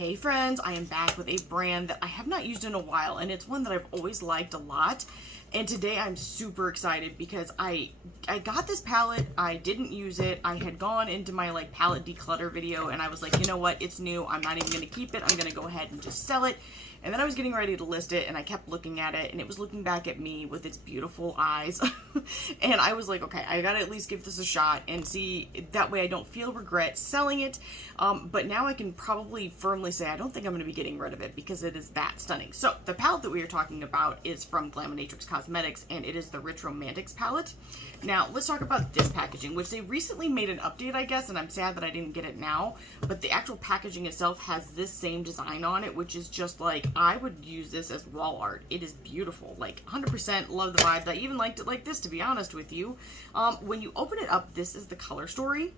Hey friends, I am back with a brand that I have not used in a while, and it's one that I've always liked a lot. And today I'm super excited because I got this palette, I didn't use it, I had gone into my like palette declutter video and I was like, you know what, it's new, I'm not even going to keep it, I'm going to go ahead and just sell it. And then I was getting ready to list it and I kept looking at it and it was looking back at me with its beautiful eyes. And I was like, okay, I gotta at least give this a shot and see, that way I don't feel regret selling it. But now I can probably firmly say I don't think I'm going to be getting rid of it because it is that stunning. So the palette that we are talking about is from Glaminatrix Cosmetics and it is the Rich Romantics palette. Now let's talk about this packaging, which they recently made an update, I guess, and I'm sad that I didn't get it now. But the actual packaging itself has this same design on it, which is just like, I would use this as wall art. It is beautiful, like 100% love the vibes. I even liked it like this, to be honest with you. When you open it up, this is the color story.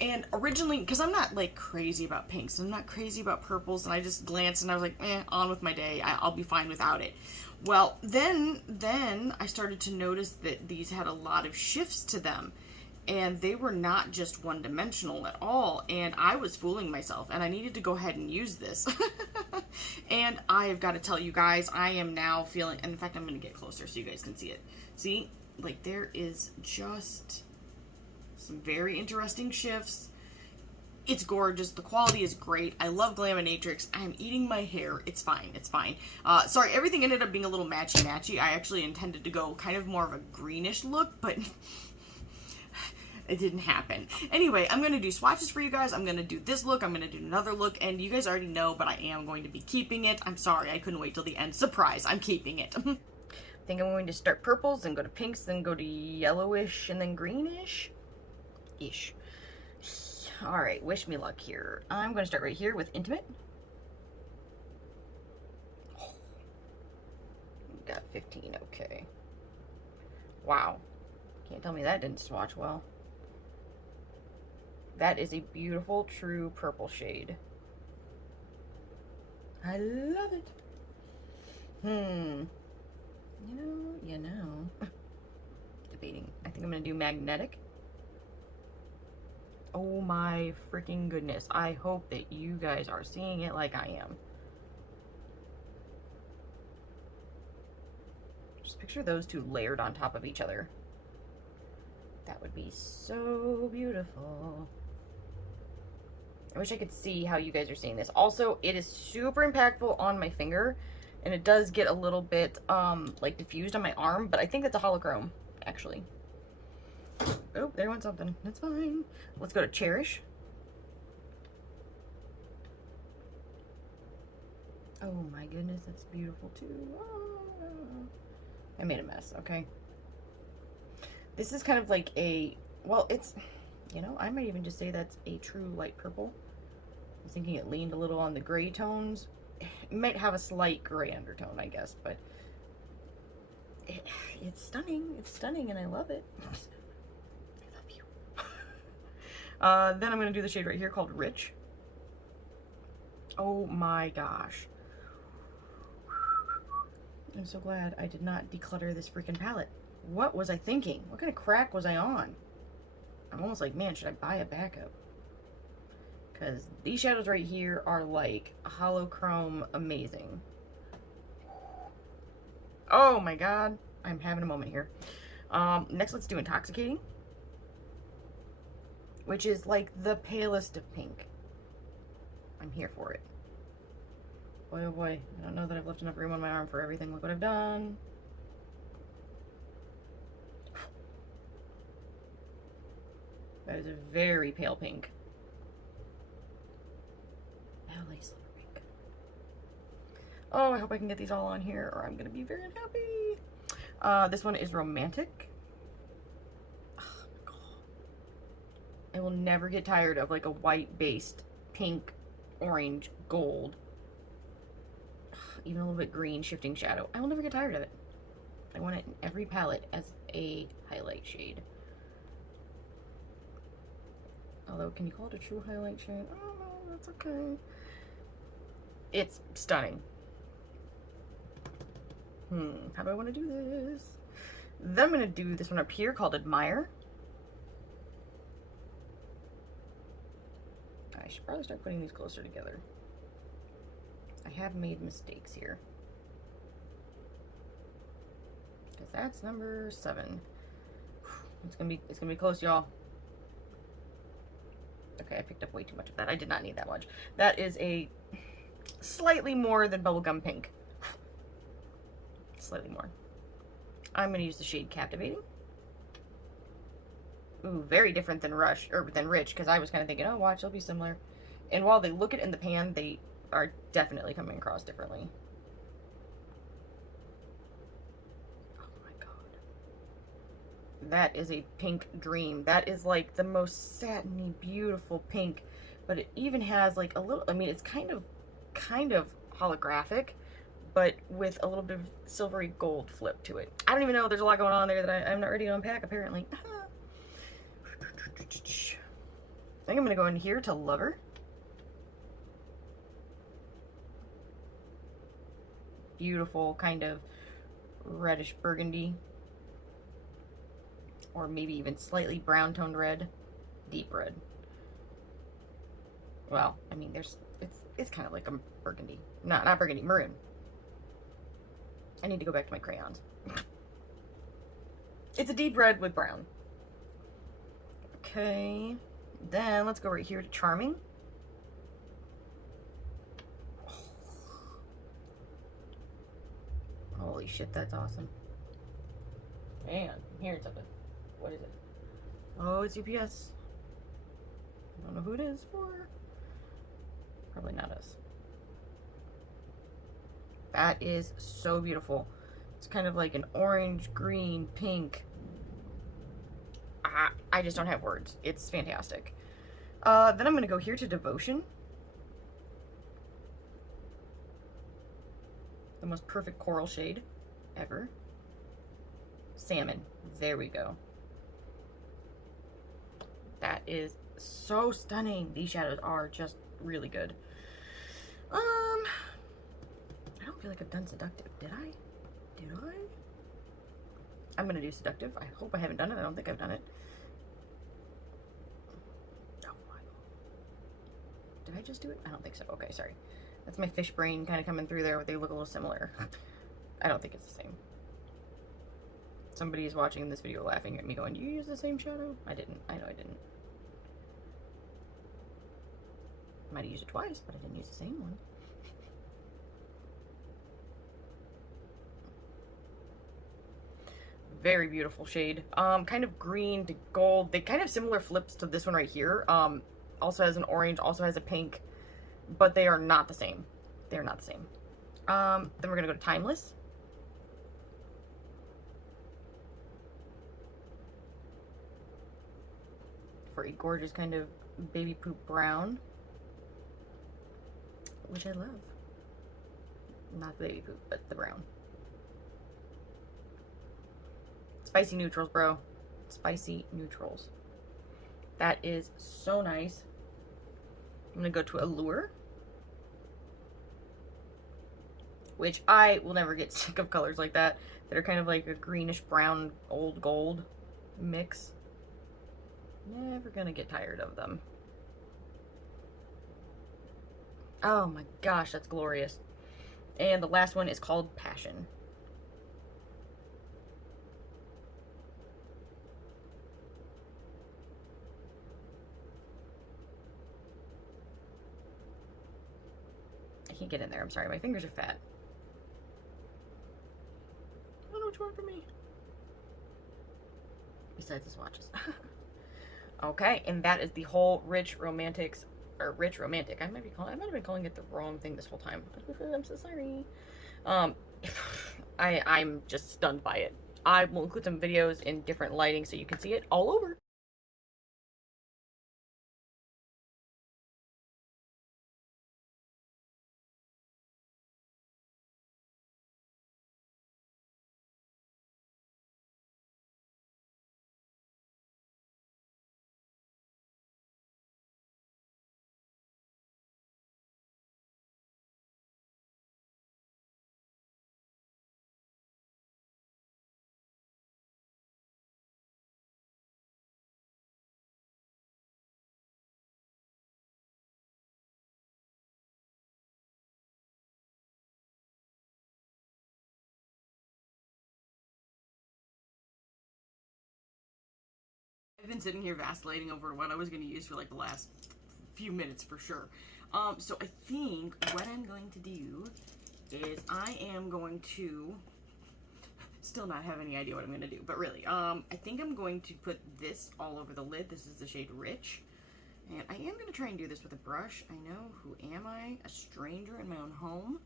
And originally, because I'm not like crazy about pinks, I'm not crazy about purples, and I just glanced and I was like, on with my day. I'll be fine without it. Well, then I started to notice that these had a lot of shifts to them. And they were not just one-dimensional at all, and I was fooling myself, and I needed to go ahead and use this. And I have got to tell you guys, I am now feeling, and in fact, I'm going to get closer so you guys can see it. See? Like, there is just some very interesting shifts. It's gorgeous. The quality is great. I love Glaminatrix. I'm eating my hair. It's fine. It's fine. Sorry, everything ended up being a little matchy-matchy. I actually intended to go kind of more of a greenish look, but it didn't happen. Anyway, I'm going to do swatches for you guys. I'm going to do this look. I'm going to do another look. And you guys already know, but I am going to be keeping it. I'm sorry. I couldn't wait till the end. Surprise. I'm keeping it. I think I'm going to start purples, then go to pinks, then go to yellowish, and then greenish-ish. All right. Wish me luck here. I'm going to start right here with Intimate. Oh, got 15. Okay. Wow. Can't tell me that didn't swatch well. That is a beautiful, true purple shade. I love it. You know. Debating. I think I'm going to do Magnetic. Oh my freaking goodness. I hope that you guys are seeing it like I am. Just picture those two layered on top of each other. That would be so beautiful. I wish I could see how you guys are seeing this. Also, it is super impactful on my finger, and it does get a little bit, like, diffused on my arm, but I think that's a holochrome, actually. Oh, there went something. That's fine. Let's go to Cherish. Oh my goodness, that's beautiful, too. Oh, I made a mess, okay? This is kind of like a, well, it's, you know, I might even just say that's a true light purple. I was thinking it leaned a little on the gray tones. It might have a slight gray undertone, I guess, but it's stunning. It's stunning, and I love it. I love you. Then I'm going to do the shade right here called Rich. Oh my gosh. I'm so glad I did not declutter this freaking palette. What was I thinking? What kind of crack was I on? I'm almost like, man, should I buy a backup? Because these shadows right here are like holochrome amazing. Oh my god. I'm having a moment here. Next, let's do Intoxicating. Which is like the palest of pink. I'm here for it. Boy, oh boy. I don't know that I've left enough room on my arm for everything. Look what I've done. That is a very pale pink. Ballet Silver Pink. Oh, I hope I can get these all on here or I'm going to be very unhappy. This one is Romantic. Oh my God. I will never get tired of like a white-based pink, orange, gold. Even a little bit green shifting shadow. I will never get tired of it. I want it in every palette as a highlight shade. Although, can you call it a true highlight shade? I don't know, that's okay. It's stunning. How do I want to do this? Then I'm going to do this one up here called Admire. I should should probably start putting these closer together. I have made mistakes here. Because that's number 7. It's gonna be close, y'all. Okay, I picked up way too much of that. I did not need that much. That is a slightly more than bubblegum pink. Slightly more. I'm gonna use the shade Captivating. Ooh, very different than Rush, or than Rich, because I was kind of thinking, oh, watch, they'll be similar. And while they look it in the pan, they are definitely coming across differently. Oh my god. That is a pink dream. That is like the most satiny, beautiful pink. But it even has like a little, I mean, it's kind of holographic, but with a little bit of silvery gold flip to it. I don't even know, there's a lot going on there that I'm not ready to unpack, apparently. I think I'm going to go in here to Lover. Beautiful kind of reddish burgundy. Or maybe even slightly brown toned red. Deep red. Well, I mean, it's kind of like a burgundy. Not burgundy, maroon. I need to go back to my crayons. It's a deep red with brown. Okay. Then let's go right here to Charming. Holy shit, that's awesome. Man, I'm hearing something. What is it? Oh, it's UPS. I don't know who it is for. Probably not us. That is so beautiful. It's kind of like an orange, green, pink. I just don't have words. It's fantastic. Then I'm going to go here to Devotion. The most perfect coral shade ever. Salmon. There we go. That is so stunning. These shadows are just really good. I don't feel like I've done Seductive. Did I? Did I? I'm going to do Seductive. I hope I haven't done it. I don't think I've done it. Did I just do it? I don't think so. Okay, sorry. That's my fish brain kind of coming through there. They look a little similar. I don't think it's the same. Somebody is watching this video laughing at me going, "Do you use the same shadow?" I didn't. I know I didn't. I might have used it twice, but I didn't use the same one. Very beautiful shade. Kind of green to gold. They kind of similar flips to this one right here. Also has an orange, also has a pink, but they are not the same. They are not the same. Then we're gonna go to Timeless. For a gorgeous kind of baby poop brown, which I love. Not the baby poop, but the brown. Spicy neutrals, bro. Spicy neutrals. That is so nice. I'm gonna go to Allure, which I will never get sick of colors like that are kind of like a greenish brown old gold mix. Never gonna get tired of them. Oh my gosh, that's glorious. And the last one is called Passion. I can't get in there. I'm sorry. My fingers are fat. I don't know which one for me. Besides the swatches. Okay, and that is the whole Rich Romantics, or Rich Romantic. I might have been calling it the wrong thing this whole time. I'm so sorry. I'm just stunned by it. I will include some videos in different lighting so you can see it all over. I've been sitting here vacillating over what I was going to use for like the last few minutes for sure. So I think what I'm going to do is I am going to still not have any idea what I'm going to do, but really, I think I'm going to put this all over the lid. This is the shade Rich, and I am going to try and do this with a brush. I know, who am I? A stranger in my own home.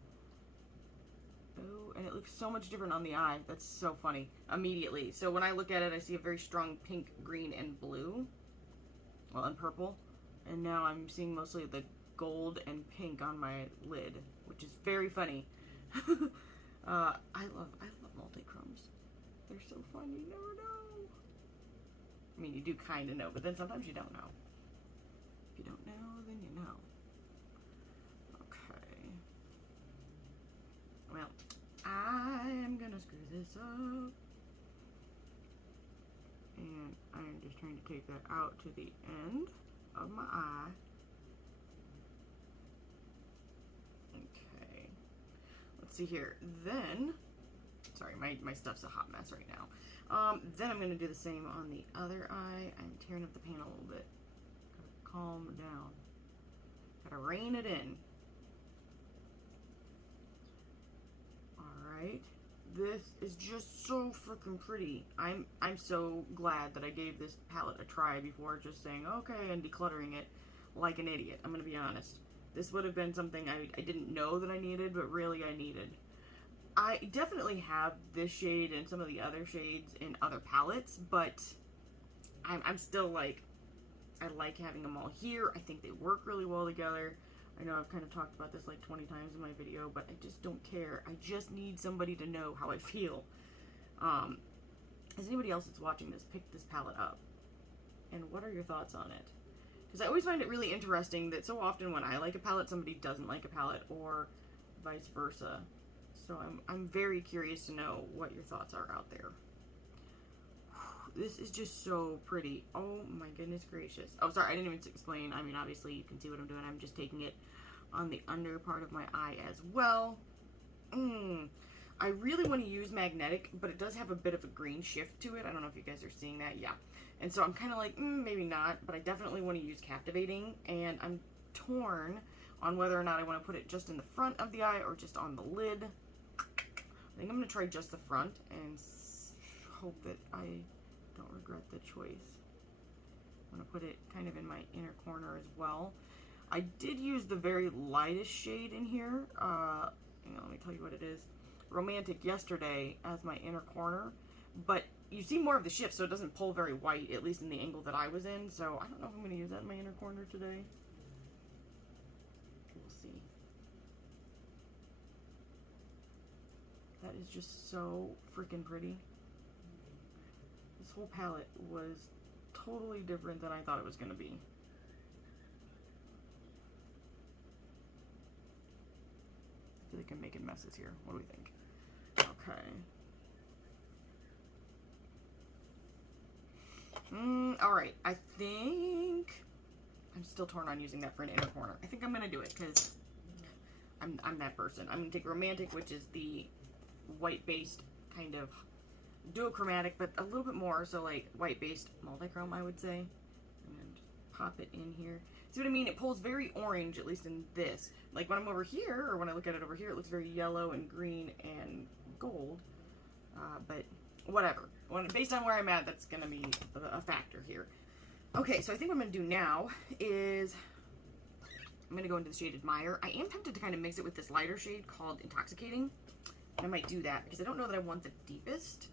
Oh, and it looks so much different on the eye. That's so funny. Immediately. So when I look at it, I see a very strong pink, green, and blue. Well, and purple. And now I'm seeing mostly the gold and pink on my lid, which is very funny. I love multi-chromes. They're so fun. You never know. I mean, you do kind of know, but then sometimes you don't know. If you don't know, then you know. Okay. Well, I'm gonna screw this up. And I'm just trying to take that out to the end of my eye. Okay. Let's see here. Then, sorry, my stuff's a hot mess right now. Then I'm gonna do the same on the other eye. I'm tearing up the pan a little bit. Gotta calm down. Gotta rein it in. Alright, this is just so freaking pretty. I'm so glad that I gave this palette a try before just saying okay and decluttering it like an idiot. I'm gonna be honest. This would have been something I didn't know that I needed, but really I needed. I definitely have this shade and some of the other shades in other palettes, but I'm still like, I like having them all here. I think they work really well together. I know I've kind of talked about this like 20 times in my video, but I just don't care. I just need somebody to know how I feel. Has anybody else that's watching this picked this palette up? And what are your thoughts on it? Because I always find it really interesting that so often when I like a palette, somebody doesn't like a palette, or vice versa. So I'm very curious to know what your thoughts are out there. This is just so pretty. Oh my goodness gracious. Oh, sorry, I didn't even explain. I mean, obviously you can see what I'm doing. I'm just taking it on the under part of my eye as well. I really want to use magnetic, but it does have a bit of a green shift to it. I don't know if you guys are seeing that. Yeah. And so I'm kind of like, maybe not, but I definitely want to use Captivating, and I'm torn on whether or not I want to put it just in the front of the eye or just on the lid. I think I'm going to try just the front and hope that I don't regret the choice. I'm going to put it kind of in my inner corner as well. I did use the very lightest shade in here. Let me tell you what it is. Romantic yesterday as my inner corner, but you see more of the shift, so it doesn't pull very white, at least in the angle that I was in. So I don't know if I'm going to use that in my inner corner today. We'll see. That is just so freaking pretty. This whole palette was totally different than I thought it was going to be. I feel like I'm making messes here. What do we think? Okay. Alright. I think I'm still torn on using that for an inner corner. I think I'm going to do it because I'm that person. I'm going to take Romantic, which is the white-based kind of duochromatic, but a little bit more, so like white-based multichrome, I would say. And pop it in here. See what I mean? It pulls very orange, at least in this. Like when I'm over here, or when I look at it over here, it looks very yellow and green and gold. But whatever. Based on where I'm at, that's going to be a factor here. Okay, so I think what I'm going to do now is I'm going to go into the shade Admire. I am tempted to kind of mix it with this lighter shade called Intoxicating. I might do that because I don't know that I want the deepest.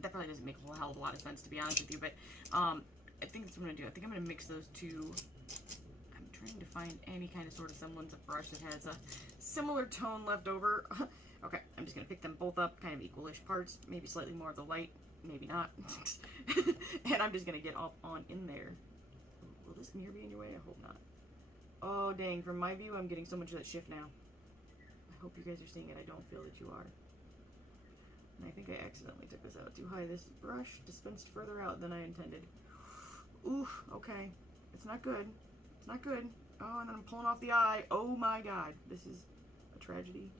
That probably doesn't make a whole hell of a lot of sense, to be honest with you, but I think that's what I'm going to do. I think I'm going to mix those two. I'm trying to find any kind of sort of semblance of brush that has a similar tone left over. Okay, I'm just going to pick them both up, kind of equalish parts, maybe slightly more of the light, maybe not. And I'm just going to get all on in there. Will this mirror be in your way? I hope not. Oh, dang, from my view, I'm getting so much of that shift now. I hope you guys are seeing it. I don't feel that you are. And I think I accidentally took this out too high. This brush dispensed further out than I intended. Oof, okay. It's not good. It's not good. Oh, and then I'm pulling off the eye. Oh my god. This is a tragedy.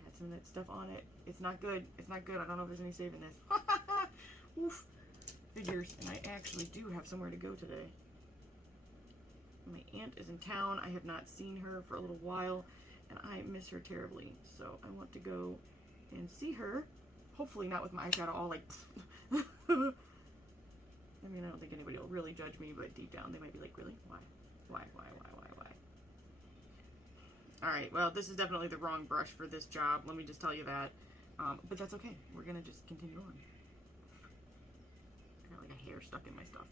I had some of that stuff on it. It's not good. It's not good. I don't know if there's any saving this. Oof. Figures, and I actually do have somewhere to go today. My aunt is in town. I have not seen her for a little while, and I miss her terribly. So I want to go and see her. Hopefully not with my eyeshadow all like... I mean, I don't think anybody will really judge me, but deep down they might be like, really? Why? Why? Alright, well, this is definitely the wrong brush for this job. Let me just tell you that. But that's okay. We're going to just continue on. I got like a hair stuck in my stuff.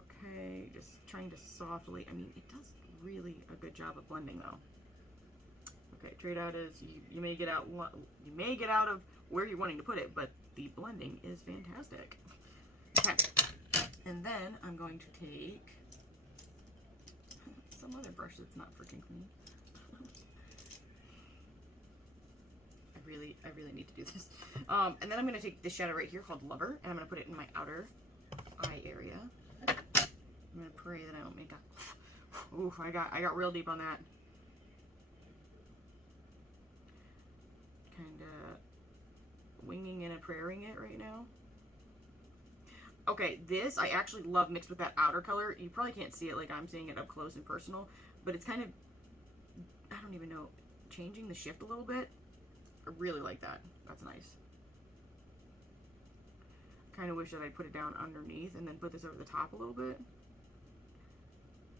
Okay, just trying to softly... I mean, it does really a good job of blending, though. Okay, trade out is... You may get out of where you're wanting to put it, but the blending is fantastic. Okay, and then I'm going to take some other brush that's not freaking clean. I really need to do this. And then I'm going to take this shadow right here called Lover, and I'm going to put it in my outer eye area. I'm going to pray that I don't make a... Ooh, I got real deep on that. Kind of winging and a praying it right now. Okay, this I actually love mixed with that outer color. You probably can't see it like I'm seeing it up close and personal, but it's kind of, I don't even know, changing the shift a little bit. I really like that. That's nice. Kind of wish that I'd put it down underneath and then put this over the top a little bit.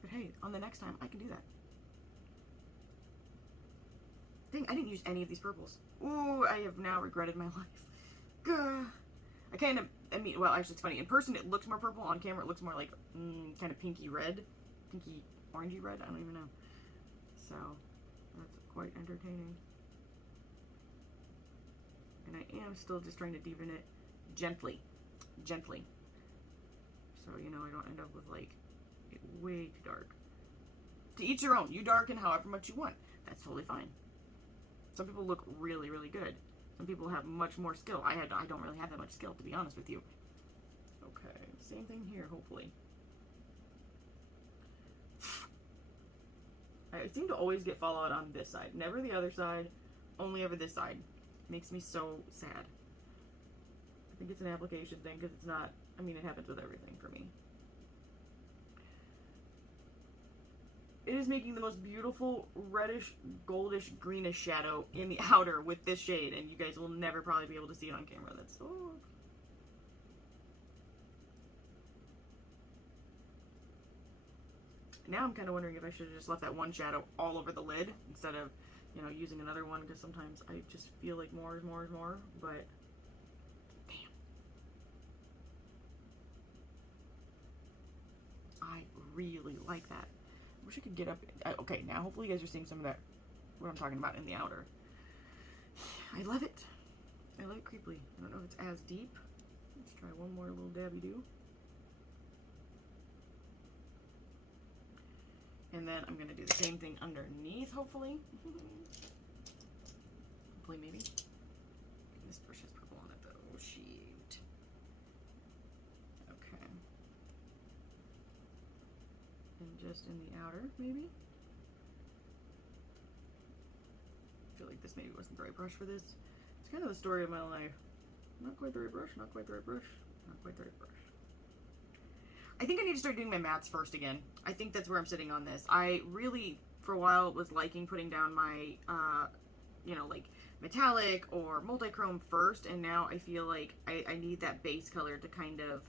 But hey, on the next time, I can do that. Dang, I didn't use any of these purples. Ooh, I have now regretted my life. Gah. I mean, well, actually, it's funny. In person, it looks more purple. On camera, it looks more like kind of pinky red. Pinky orangey red. I don't even know. So, that's quite entertaining. And I am still just trying to deepen it gently. Gently. So, you know, I don't end up with, like, it way too dark. To each their own. You darken however much you want. That's totally fine. Some people look really, really good. Some people have much more skill. I don't really have that much skill, to be honest with you. Okay, same thing here, hopefully. I seem to always get fallout on this side. Never the other side, only ever this side. Makes me so sad. I think it's an application thing, because it's not, I mean, it happens with everything for me. It is making the most beautiful reddish, goldish, greenish shadow in the outer with this shade, and you guys will never probably be able to see it on camera. That's so... Now I'm kind of wondering if I should have just left that one shadow all over the lid instead of, you know, using another one, because sometimes I just feel like more is more is more, but damn. I really like that. I wish I could get up. Okay, now hopefully you guys are seeing some of that, what I'm talking about in the outer. I love it. I love it creepily. I don't know if it's as deep. Let's try one more little dabby do. And then I'm going to do the same thing underneath, hopefully. Hopefully, maybe. This brush has purple on it, though. Oh, shoot. Okay. And just in the outer, maybe. I feel like this maybe wasn't the right brush for this. It's kind of the story of my life. Not quite the right brush, not quite the right brush, not quite the right brush. I think I need to start doing my mattes first again. I think that's where I'm sitting on this. I really, for a while, was liking putting down my, you know, like, metallic or multi-chrome first, and now I feel like I need that base color to kind of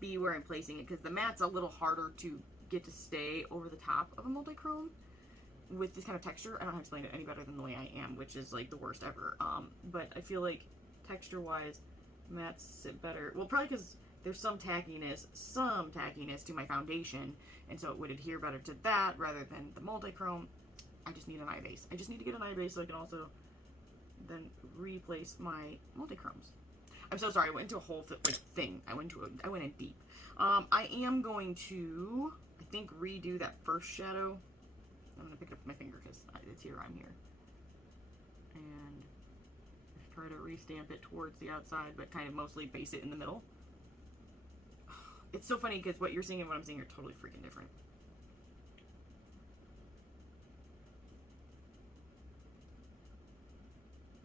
be where I'm placing it, because the matte's a little harder to get to stay over the top of a multi-chrome with this kind of texture. I don't know how to explain it any better than the way I am, which is, like, the worst ever. But I feel like, texture-wise, mattes sit better. Well, probably because there's some tackiness to my foundation, and so it would adhere better to that rather than the multi-chrome. I just need an eye base. I just need to get an eye base so I can also then replace my multi-chromes. I'm so sorry, I went into a whole thing. I went in deep. I am going to, I think, redo that first shadow. I'm gonna pick it up with my finger because it's here, I'm here. And try to restamp it towards the outside, but kind of mostly base it in the middle. It's so funny because what you're seeing and what I'm seeing are totally freaking different.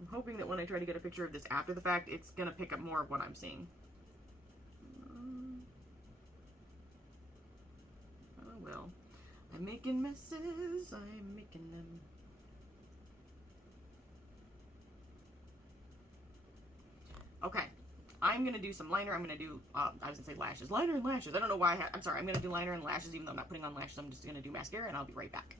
hoping that when I try to get a picture of this after the fact, it's gonna pick up more of what I'm seeing. Oh well. I'm making messes, I'm making them. Okay, I'm gonna do some liner. I'm gonna do, I was gonna say lashes. Liner and lashes. I don't know why I'm sorry, I'm gonna do liner and lashes even though I'm not putting on lashes. I'm just gonna do mascara and I'll be right back.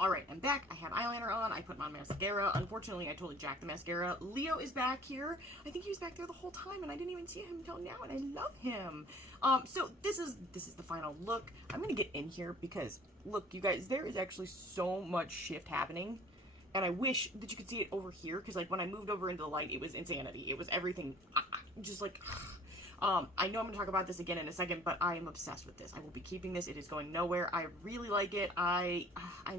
Alright, I'm back. I have eyeliner on. I put on mascara. Unfortunately, I totally jacked the mascara. Leo is back here. I think he was back there the whole time, and I didn't even see him until now, and I love him. So this is the final look. I'm going to get in here because, look, you guys, there is actually so much shift happening, and I wish that you could see it over here, because, like, when I moved over into the light, it was insanity. It was everything, just, like... I know I'm going to talk about this again in a second, but I am obsessed with this. I will be keeping this. It is going nowhere. I really like it. I'm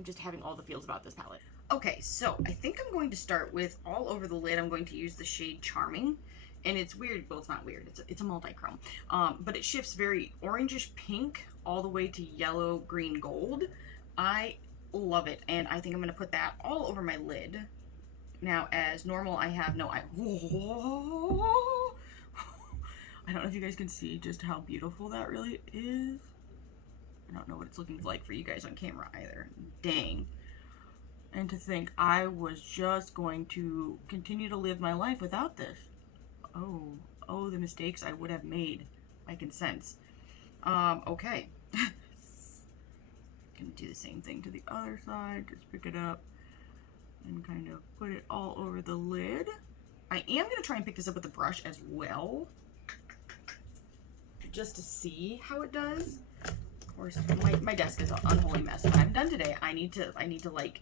just having all the feels about this palette. Okay, so I think I'm going to start with all over the lid. I'm going to use the shade Charming. And it's weird. Well, it's not weird. It's a multi-chrome. But it shifts very orangish pink all the way to yellow, green, gold. I love it. And I think I'm going to put that all over my lid. Now, as normal, I have no eye. I don't know if you guys can see just how beautiful that really is. I don't know what it's looking like for you guys on camera either. Dang. And to think I was just going to continue to live my life without this. Oh, the mistakes I would have made. I can sense. Okay. Gonna do the same thing to the other side. Just pick it up and kind of put it all over the lid. I am gonna try and pick this up with a brush as well, just to see how it does. Of course, my desk is an unholy mess, but I'm done today. I need to like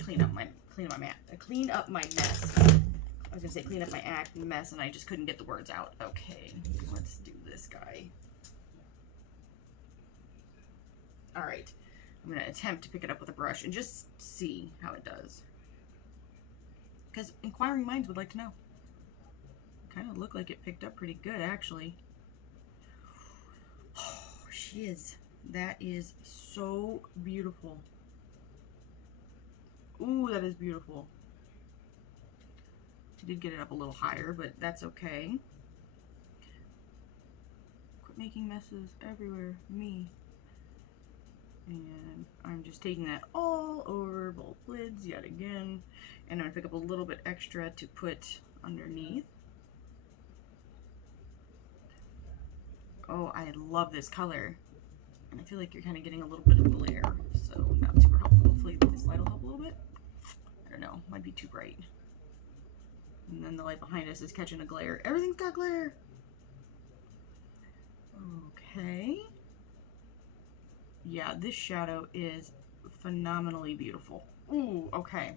clean up my mess. I was gonna say clean up my mess, and I just couldn't get the words out. Okay, let's do this guy. All right, I'm gonna attempt to pick it up with a brush and just see how it does, because inquiring minds would like to know. Kind of looked like it picked up pretty good, actually. Oh, shiz. That is so beautiful. Ooh, that is beautiful. I did get it up a little higher, but that's okay. Quit making messes everywhere. Me. And I'm just taking that all over both lids yet again. And I'm going to pick up a little bit extra to put underneath. Oh, I love this color. And I feel like you're kind of getting a little bit of glare, so not super helpful. Hopefully this light will help a little bit. I don't know, might be too bright. And then the light behind us is catching a glare. Everything's got glare. Okay. Yeah, this shadow is phenomenally beautiful. Ooh, okay.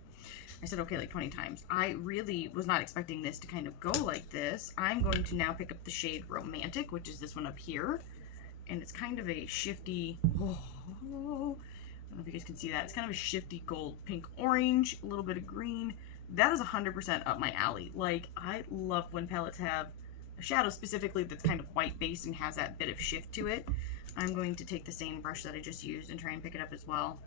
I said okay like 20 times. I really was not expecting this to kind of go like this. I'm going to now pick up the shade Romantic, which is this one up here. And it's kind of a shifty, I don't know if you guys can see that. It's kind of a shifty gold, pink, orange, a little bit of green. That is 100% up my alley. Like, I love when palettes have a shadow specifically that's kind of white based and has that bit of shift to it. I'm going to take the same brush that I just used and try and pick it up as well.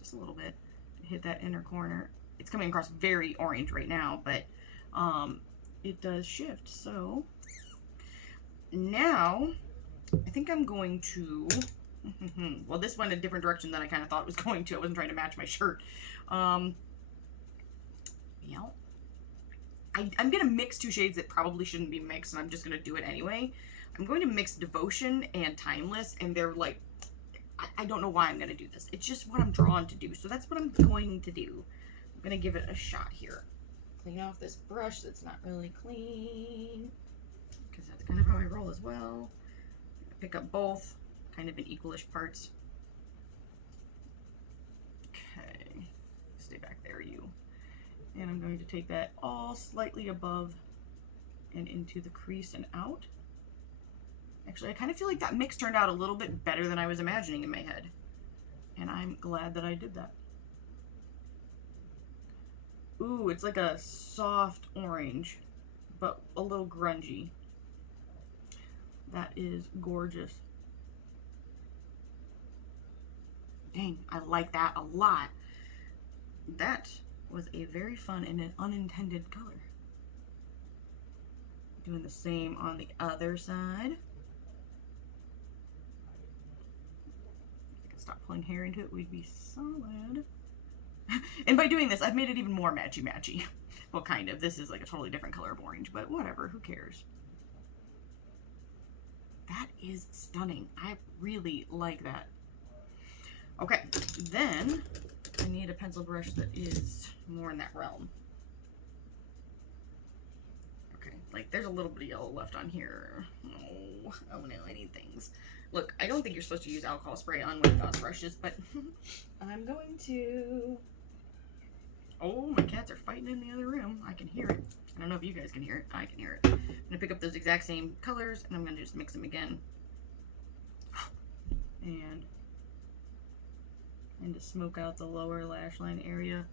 Just a little bit. Hit that inner corner. It's coming across very orange right now, but it does shift. So now I think I'm going to, well, this went a different direction than I kind of thought it was going to. I wasn't trying to match my shirt. Yeah. I'm going to mix two shades that probably shouldn't be mixed, and I'm just going to do it anyway. I'm going to mix Devotion and Timeless, and they're like, I don't know why I'm going to do this. It's just what I'm drawn to do, so that's what I'm going to do. I'm going to give it a shot here. Clean off this brush that's not really clean, because that's kind of how I roll as well. Pick up both, kind of in equalish parts. Okay, stay back there, you. And I'm going to take that all slightly above and into the crease and out. Actually, I kind of feel like that mix turned out a little bit better than I was imagining in my head. And I'm glad that I did that. Ooh, it's like a soft orange, but a little grungy. That is gorgeous. Dang, I like that a lot. That was a very fun and an unintended color. Doing the same on the other side. If I could stop pulling hair into it, we'd be solid. And by doing this, I've made it even more matchy-matchy. Well, kind of. This is like a totally different color of orange, but whatever, who cares? That is stunning. I really like that. Okay, then I need a pencil brush that is more in that realm. Okay, like there's a little bit of yellow left on here. Oh no, I need things. Look, I don't think you're supposed to use alcohol spray on wet gloss brushes, but I'm going to. Oh, my cats are fighting in the other room. I can hear it. I don't know if you guys can hear it. I can hear it. I'm going to pick up those exact same colors, and I'm going to just mix them again. And to smoke out the lower lash line area.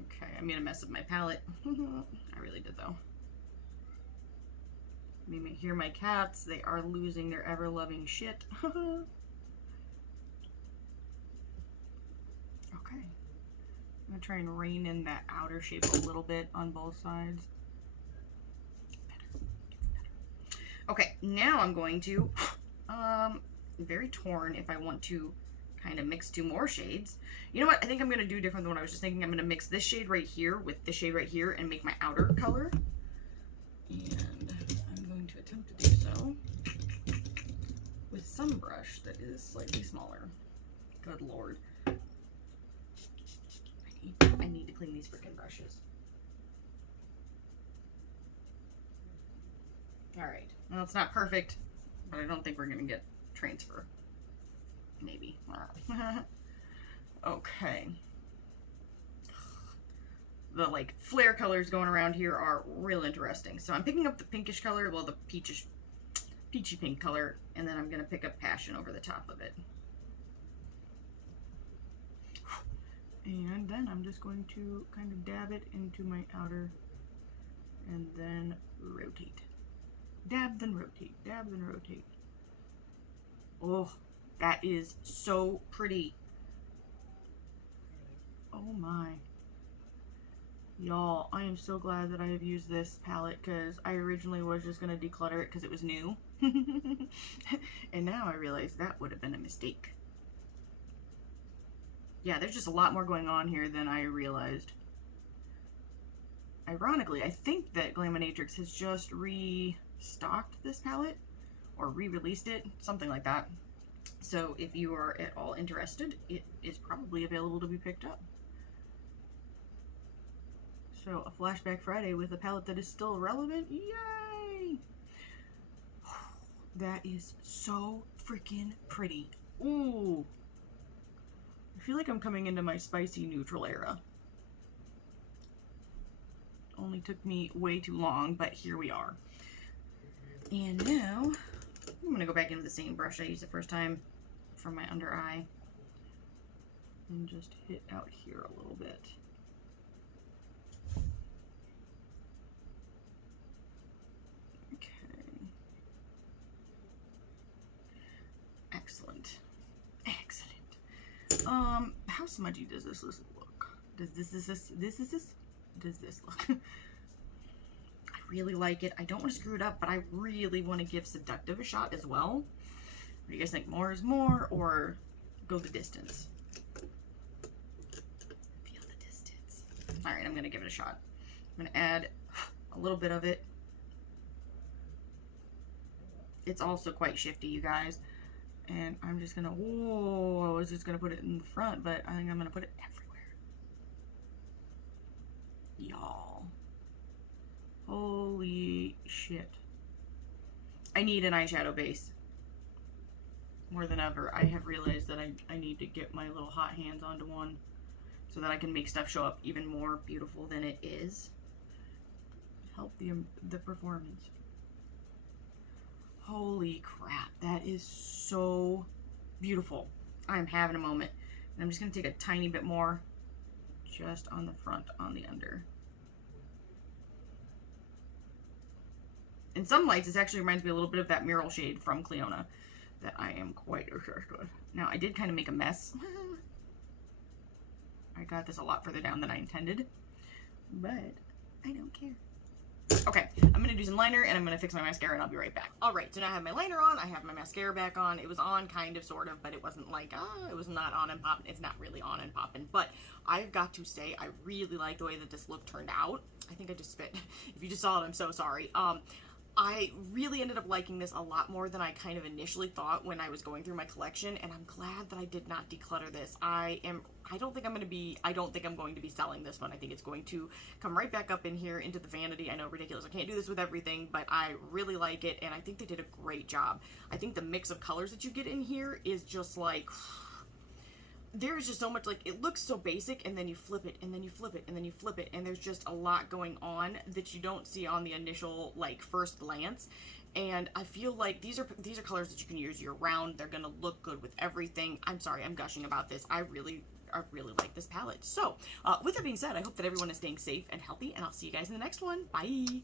Okay, I made a mess of my palette. I really did, though. You may hear my cats. They are losing their ever-loving shit. Okay. I'm going to try and rein in that outer shape a little bit on both sides. Better. Okay, now I'm going to, very torn if I want to kind of mix two more shades. You know what? I think I'm going to do different than what I was just thinking. I'm going to mix this shade right here with this shade right here and make my outer color. And I'm going to attempt to do so with some brush that is slightly smaller. Good Lord. I need to clean these freaking brushes. Alright. Well, it's not perfect, but I don't think we're going to get transfer. Maybe. Okay. The like flare colors going around here are real interesting. So I'm picking up the pinkish color, well, the peachy pink color, and then I'm going to pick up Passion over the top of it. And then I'm just going to kind of dab it into my outer and then rotate. Dab, then rotate. Dab, then rotate. Oh, that is so pretty. Oh my. Y'all, I am so glad that I have used this palette because I originally was just going to declutter it because it was new. And now I realize that would have been a mistake. Yeah, there's just a lot more going on here than I realized. Ironically, I think that Glaminatrix has just restocked this palette or re-released it, something like that. So if you are at all interested, it is probably available to be picked up. So a Flashback Friday with a palette that is still relevant, yay! That is so freaking pretty. Ooh. I feel like I'm coming into my spicy neutral era. Only took me way too long, but here we are. And now, I'm going to go back into the same brush I used the first time for my under eye. And just hit out here a little bit. Okay. Excellent. Excellent. How smudgy does this look? Does this look? I really like it. I don't want to screw it up, but I really want to give Seductive a shot as well. What do you guys think? More is more, or go the distance? Feel the distance. All right, I'm going to give it a shot. I'm going to add a little bit of it. It's also quite shifty, you guys. And I'm just going to, whoa, I was just going to put it in the front, but I think I'm going to put it everywhere. Y'all. Holy shit. I need an eyeshadow base. More than ever, I have realized that I need to get my little hot hands onto one so that I can make stuff show up even more beautiful than it is. Help the performance. Holy crap, that is so beautiful. I'm having a moment. And I'm just going to take a tiny bit more just on the front, on the under. In some lights, this actually reminds me a little bit of that Mural shade from Cleona. that I am quite obsessed with. Now, I did kind of make a mess. I got this a lot further down than I intended, but I don't care. Okay, I'm going to do some liner, and I'm going to fix my mascara, and I'll be right back. Alright, so now I have my liner on, I have my mascara back on. It was on, kind of, sort of, but it wasn't like, it was not on and popping. It's not really on and popping, but I've got to say, I really like the way that this look turned out. I think I just spit. If you just saw it, I'm so sorry. I really ended up liking this a lot more than I kind of initially thought when I was going through my collection, and I'm glad that I did not declutter this. I don't think I'm going to be selling this one. I think it's going to come right back up in here into the vanity. I know, ridiculous, I can't do this with everything, but I really like it, and I think they did a great job. I think the mix of colors that you get in here is just like, there is just so much, like, it looks so basic, and then you flip it, and then you flip it, and then you flip it, and there's just a lot going on that you don't see on the initial, like, first glance. And I feel like these are colors that you can use year round. They're gonna look good with everything. I'm sorry, I'm gushing about this. I really like this palette. So, with that being said, I hope that everyone is staying safe and healthy, and I'll see you guys in the next one. Bye!